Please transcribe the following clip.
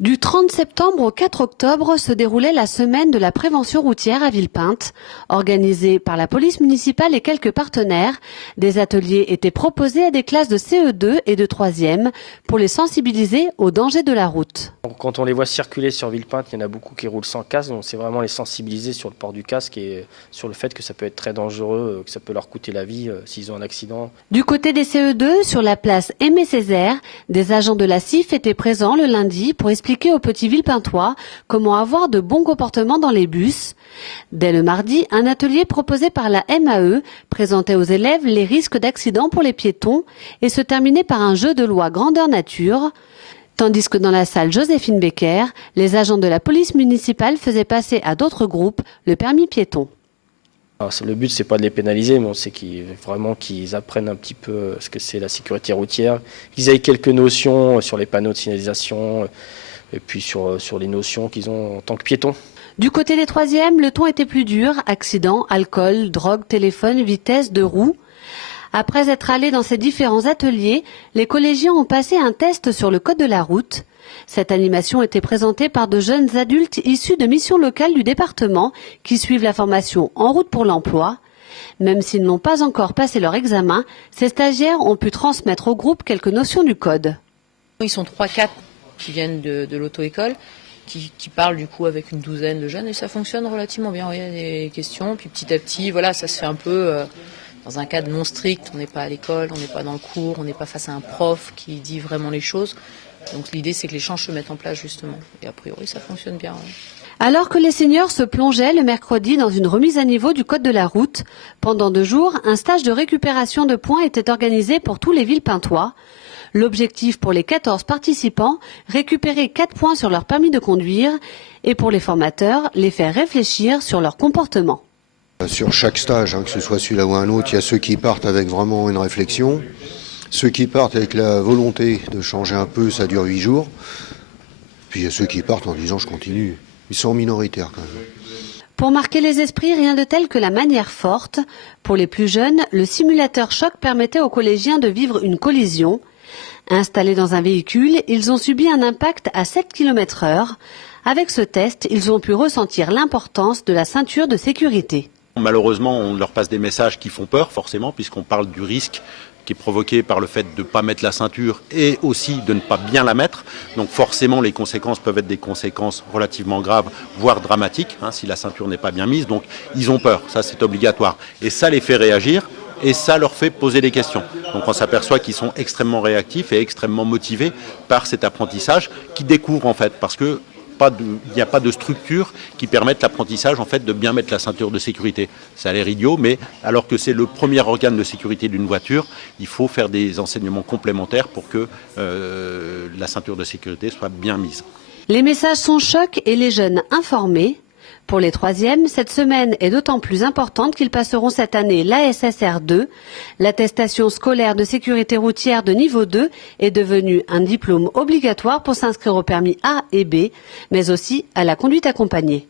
Du 30 septembre au 4 octobre se déroulait la semaine de la prévention routière à Villepinte. Organisée par la police municipale et quelques partenaires, des ateliers étaient proposés à des classes de CE2 et de 3e pour les sensibiliser aux dangers de la route. Quand on les voit circuler sur Villepinte, il y en a beaucoup qui roulent sans casque, donc c'est vraiment les sensibiliser sur le port du casque et sur le fait que ça peut être très dangereux, que ça peut leur coûter la vie s'ils ont un accident. Du côté des CE2, sur la place Aimé Césaire, des agents de la CIF étaient présents le lundi pour expliquer aux petits Villepintois comment avoir de bons comportements dans les bus. Dès le mardi, un atelier proposé par la MAE présentait aux élèves les risques d'accident pour les piétons et se terminait par un jeu de loi grandeur nature. Tandis que dans la salle Joséphine Becker, les agents de la police municipale faisaient passer à d'autres groupes le permis piéton. Alors, le but, c'est pas de les pénaliser, mais on sait qu'ils apprennent un petit peu ce que c'est la sécurité routière, qu'ils aient quelques notions sur les panneaux de signalisation et puis sur les notions qu'ils ont en tant que piétons. Du côté des 3e, le ton était plus dur, accidents, alcool, drogue, téléphone, vitesse, deux roues. Après être allés dans ces différents ateliers, les collégiens ont passé un test sur le code de la route. Cette animation était présentée par de jeunes adultes issus de missions locales du département qui suivent la formation En route pour l'emploi. Même s'ils n'ont pas encore passé leur examen, ces stagiaires ont pu transmettre au groupe quelques notions du code. Ils sont 3-4 qui viennent de l'auto-école, qui parlent du coup avec une douzaine de jeunes et ça fonctionne relativement bien. Il y a des questions, puis petit à petit, voilà, ça se fait un peu dans un cadre non strict. On n'est pas à l'école, on n'est pas dans le cours, on n'est pas face à un prof qui dit vraiment les choses. Donc l'idée, c'est que l'échange se mette en place justement. Et a priori, ça fonctionne bien. Ouais. Alors que les seniors se plongeaient le mercredi dans une remise à niveau du code de la route, pendant 2 jours, un stage de récupération de points était organisé pour tous les Villepintois. L'objectif pour les 14 participants, récupérer 4 points sur leur permis de conduire et pour les formateurs, les faire réfléchir sur leur comportement. Sur chaque stage, que ce soit celui-là ou un autre, il y a ceux qui partent avec vraiment une réflexion. Ceux qui partent avec la volonté de changer un peu, ça dure 8 jours. Puis il y a ceux qui partent en disant je continue. Ils sont minoritaires quand même. Pour marquer les esprits, rien de tel que la manière forte. Pour les plus jeunes, le simulateur choc permettait aux collégiens de vivre une collision. Installés dans un véhicule, ils ont subi un impact à 7 km/h. Avec ce test, ils ont pu ressentir l'importance de la ceinture de sécurité. Malheureusement, on leur passe des messages qui font peur, forcément, puisqu'on parle du risque qui est provoqué par le fait de ne pas mettre la ceinture et aussi de ne pas bien la mettre. Donc forcément, les conséquences peuvent être des conséquences relativement graves, voire dramatiques, si la ceinture n'est pas bien mise. Donc ils ont peur, ça c'est obligatoire. Et ça les fait réagir et ça leur fait poser des questions. Donc on s'aperçoit qu'ils sont extrêmement réactifs et extrêmement motivés par cet apprentissage qu'ils découvrent en fait, parce que il n'y a pas de structure qui permette l'apprentissage en fait, de bien mettre la ceinture de sécurité. Ça a l'air idiot, mais alors que c'est le premier organe de sécurité d'une voiture, il faut faire des enseignements complémentaires pour que la ceinture de sécurité soit bien mise. Les messages sont chocs et les jeunes informés. Pour les 3e, cette semaine est d'autant plus importante qu'ils passeront cette année l'ASSR 2. L'attestation scolaire de sécurité routière de niveau 2 est devenue un diplôme obligatoire pour s'inscrire au permis A et B, mais aussi à la conduite accompagnée.